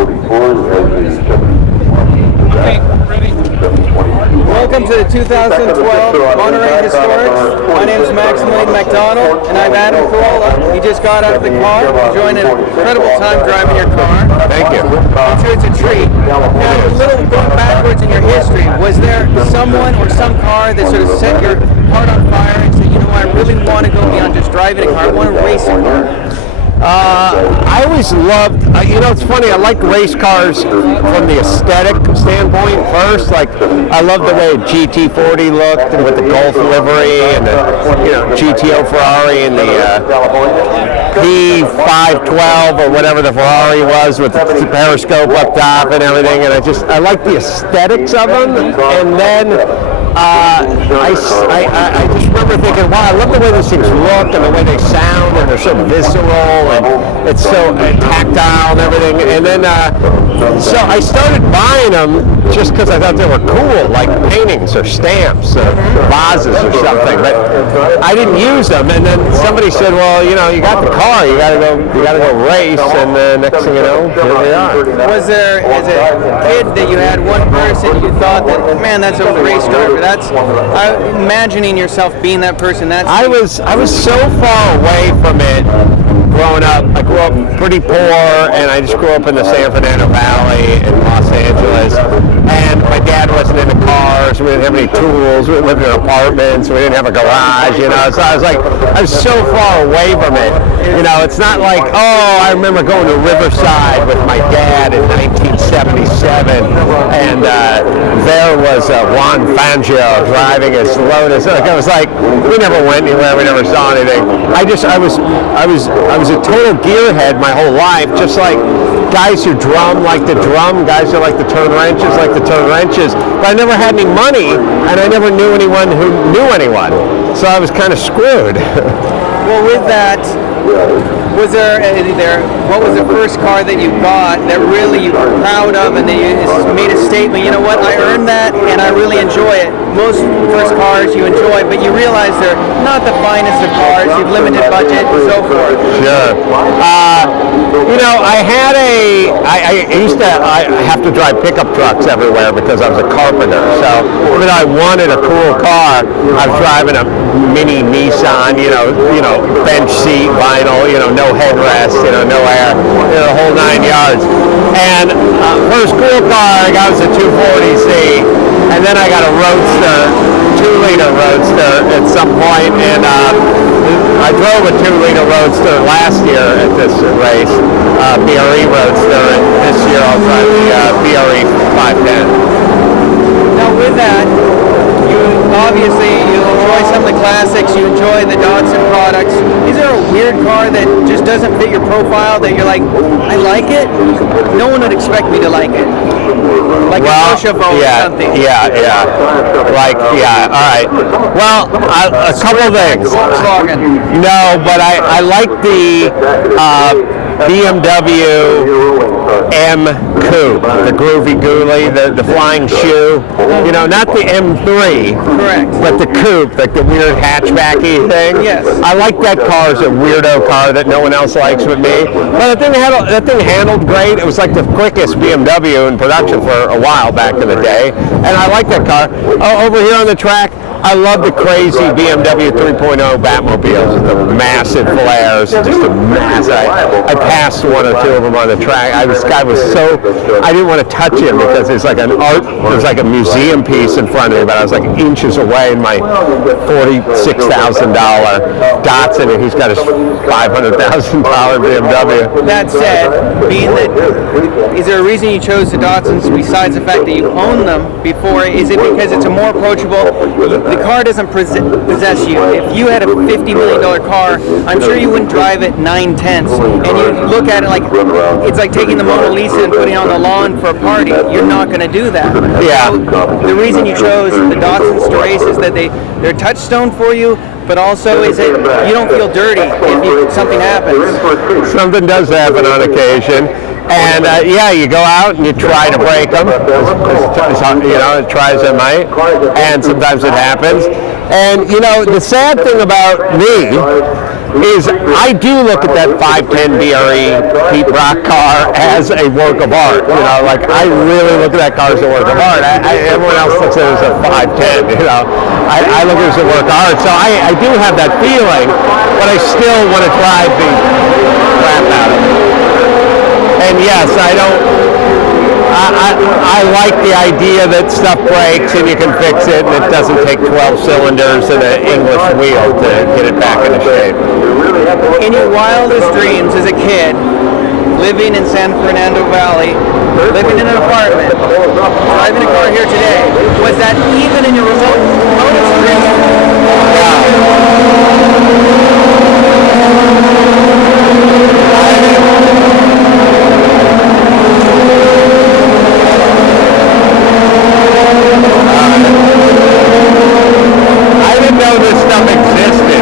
Welcome to the 2012 Monterey Historics. My name is Maximilian Macdonald, and I'm Adam Carolla. You just got out of the car, enjoying an incredible time driving your car. Thank you. I'm sure it's a treat. Now, a little going backwards in your history, was there someone or some car that sort of set your heart on fire and said, you know, I really want to go beyond just driving a car, I want to race a car? I always loved, it's funny, I like race cars from the aesthetic standpoint first. Like, I love the way a GT40 looked with the Golf livery and the, GTO Ferrari and the P512 or whatever the Ferrari was with the periscope up top and everything. And I like the aesthetics of them. And then I just remember thinking, wow, I love the way these things look and the way they sound, and they're so visceral and it's so tactile and everything. And then so I started buying them just because I thought they were cool, like paintings or stamps or vases or something. But I didn't use them. And then somebody said, well, you got the car, you gotta go race. And then next thing you know, here we are. Was there, as a kid, that you had one person you thought that, man, that's a race driver? That's imagining yourself being that person. I was so far away from it growing up. I grew up pretty poor, and I just grew up in the San Fernando Valley in Los Angeles. And my dad wasn't into cars. We didn't have any tools. We lived in apartments. We didn't have a garage. So I was so far away from it. It's not like, I remember going to Riverside with my dad in 1977, and there was Juan Fangio driving his Lotus. I was like, we never went anywhere. We never saw anything. I was a total gearhead my whole life, just like guys who drum like to drum, guys who like to turn wrenches like to turn wrenches. But I never had any money, and I never knew anyone who knew anyone. So I was kind of screwed. Well, with that, was there what was the first car that you got that really you were proud of and that you made a statement, you know what, I earned that and I really enjoy it? Most first cars you enjoy, but you realize they're not the finest of cars, you've limited budget and so forth. Sure. I have to drive pickup trucks everywhere because I was a carpenter. So even though I wanted a cool car, I was driving a mini Nissan, bench seat, vinyl, no headrest, no air, the whole 9 yards. And first cool car I got was a 240Z, and then I got a Roadster, 2-liter Roadster at some point, and I drove a 2-liter Roadster last year at this race, BRE Roadster, and this year I'll drive the BRE 510. Now with that, obviously you enjoy some of the classics, you enjoy the Datsun products. Is there a weird car that just doesn't fit your profile that you're like, I like it? No one would expect me to like it. Like a Porsche or something. Yeah. All right. Well, a couple of things. Volkswagen. No, but I like the BMW M Coupe, the Groovy Ghoulie, the flying shoe. Not the M3. Correct. But the coupe, like the weird hatchbacky thing. Yes. I like that car as a weirdo car that no one else likes but me. But that thing handled great. It was like the quickest BMW in production for a while back in the day. And I like that car. Over here on the track, I love the crazy BMW 3.0 Batmobiles with the massive flares, just a mass. I passed one or two of them on the track. This guy was I didn't want to touch him because it's like there's like a museum piece in front of me, but I was like inches away in my $46,000 Datsun, and he's got his $500,000 BMW. That said, is there a reason you chose the Datsuns besides the fact that you own them before? Is it because it's a more approachable? The car doesn't possess you. If you had a $50 million car, I'm sure you wouldn't drive it 9/10, and you look at it like it's like taking the Mona Lisa and putting it on the lawn for a party. You're not going to do that. Yeah. So the reason you chose the Datsuns to race is that they're a touchstone for you, but also is it you don't feel dirty if something happens. Something does happen on occasion. And you go out and you try to break them, try as it might, and sometimes it happens. And the sad thing about me is I do look at that 510 BRE Pete Rock car as a work of art. You know, like I really look at that car as a work of art. Everyone else looks at it as a 510. You know, I look at it as a work of art. So I do have that feeling, but I still want to drive the crap out of it. And yes, I like the idea that stuff breaks and you can fix it and it doesn't take 12 cylinders and an English wheel to get it back into shape. In your wildest dreams as a kid, living in San Fernando Valley, living in an apartment, driving a car here today, was that even in your remotest dreams? I didn't know this stuff existed.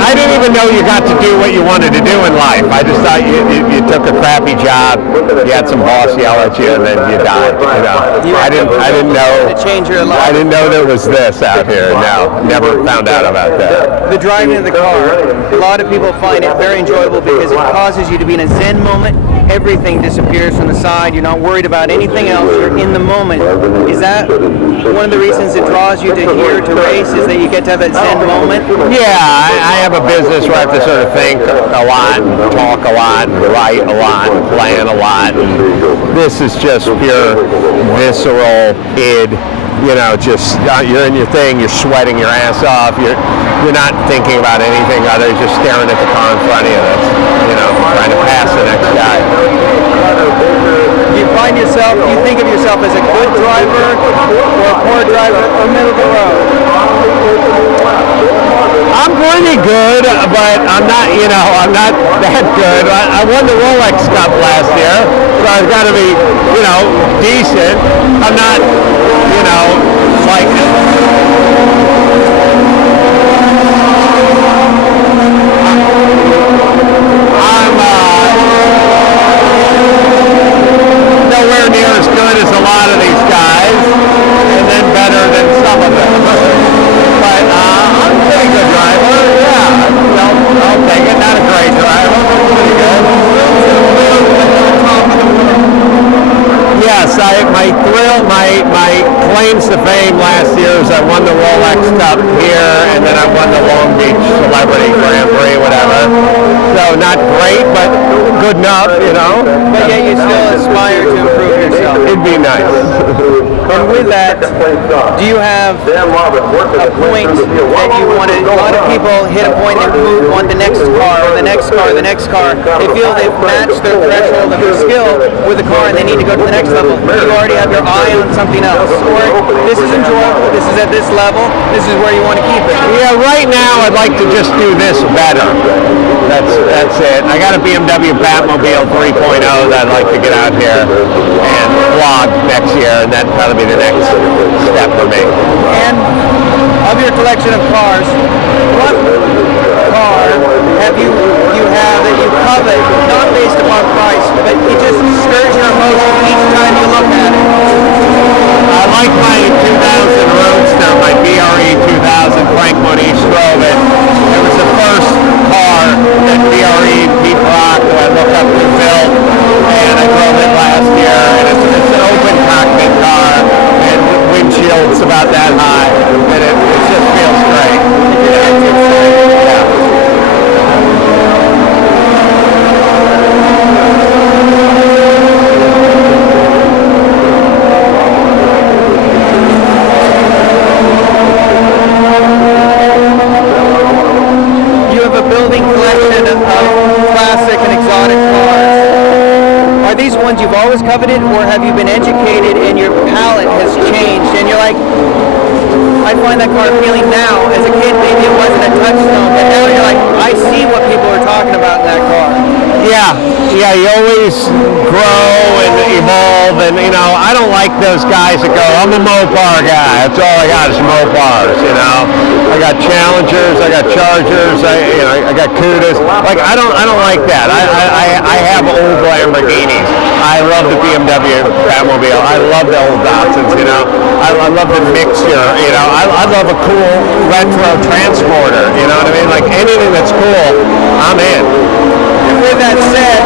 I didn't even know you got to do what you wanted to do in life. I just thought you took a crappy job, you had some boss yell at you, and then you died. You know, I didn't know. To change your life. I didn't know there was this out here. No, never found out about that. The driving of the car, a lot of people find it very enjoyable because it causes you to be in a zen moment. Everything disappears from the side. You're not worried about anything else. You're in the moment. Is that one of the reasons it draws you to here to race, is that you get to have that zen moment? Yeah, I have a business where I have to sort of think a lot, and talk a lot, and write a lot, and plan a lot. And this is just pure visceral id. You know, just you're in your thing, you're sweating your ass off, you're not thinking about anything other than just staring at the car in front of you. That's, you know, trying to pass the next guy. Do you think of yourself as a good driver or a poor driver or middle of the road? I'm pretty good, but I'm not that good. I won the Rolex Cup last year, so I've got to be, decent. I'm not, like... I'm nowhere near as good as a lot of these guys, and then better than some of them. But I'm a pretty good driver, yeah. I'll take it. Not a great driver, but pretty good. Yes, my claims to fame last year is I won the Rolex Cup here, and then I won the Long Beach Celebrity Grand Prix, whatever. So not great, but good enough, But yet you still aspire to improve yourself. It'd be nice. And with that, do you have a point that you want to, a lot of people hit a point they want the next car, or the next car, the next car. They feel they've matched their threshold of their skill with the car and they need to go to the next level. You already have your eye on something else. Or this is enjoyable, this is at this level, this is where you want to keep it. Yeah, right now I'd like to just do this better. That's it. I got a BMW Batmobile 3.0 that I'd like to get out here and vlog next year, and that'd probably be the next step for me. And of your collection of cars, what car have you have that you covet, not based upon price, but it just stirs your emotion each time you look at it? I like my 2000 Roadster, my BRE 2000 Frank Moniz drove it. It was the first car that BRE Pete Rock, who I look up to, built, and I drove it last year, and it's an open cockpit car, and windshield's about that high, and it just feels great. Yeah. Building collection of classic and exotic cars. Are these ones you've always coveted, or have you been educated and your palate has changed and you're like, I find that car appealing now. As a kid, maybe it wasn't a touchstone, but now you're like, I see what people are talking about in that car. Yeah, you always grow and evolve, and I don't like those guys that go, I'm a Mopar guy. That's all I got is Mopars. I got Challengers, I got Chargers, I got Cudas. Like I don't like that. I have old Lamborghinis. I I love the BMW Batmobile. I love the old Datsuns, you know. I love the mixture, you know. I love a cool retro transporter, you know what I mean? Like anything that's cool, I'm in. And with that said,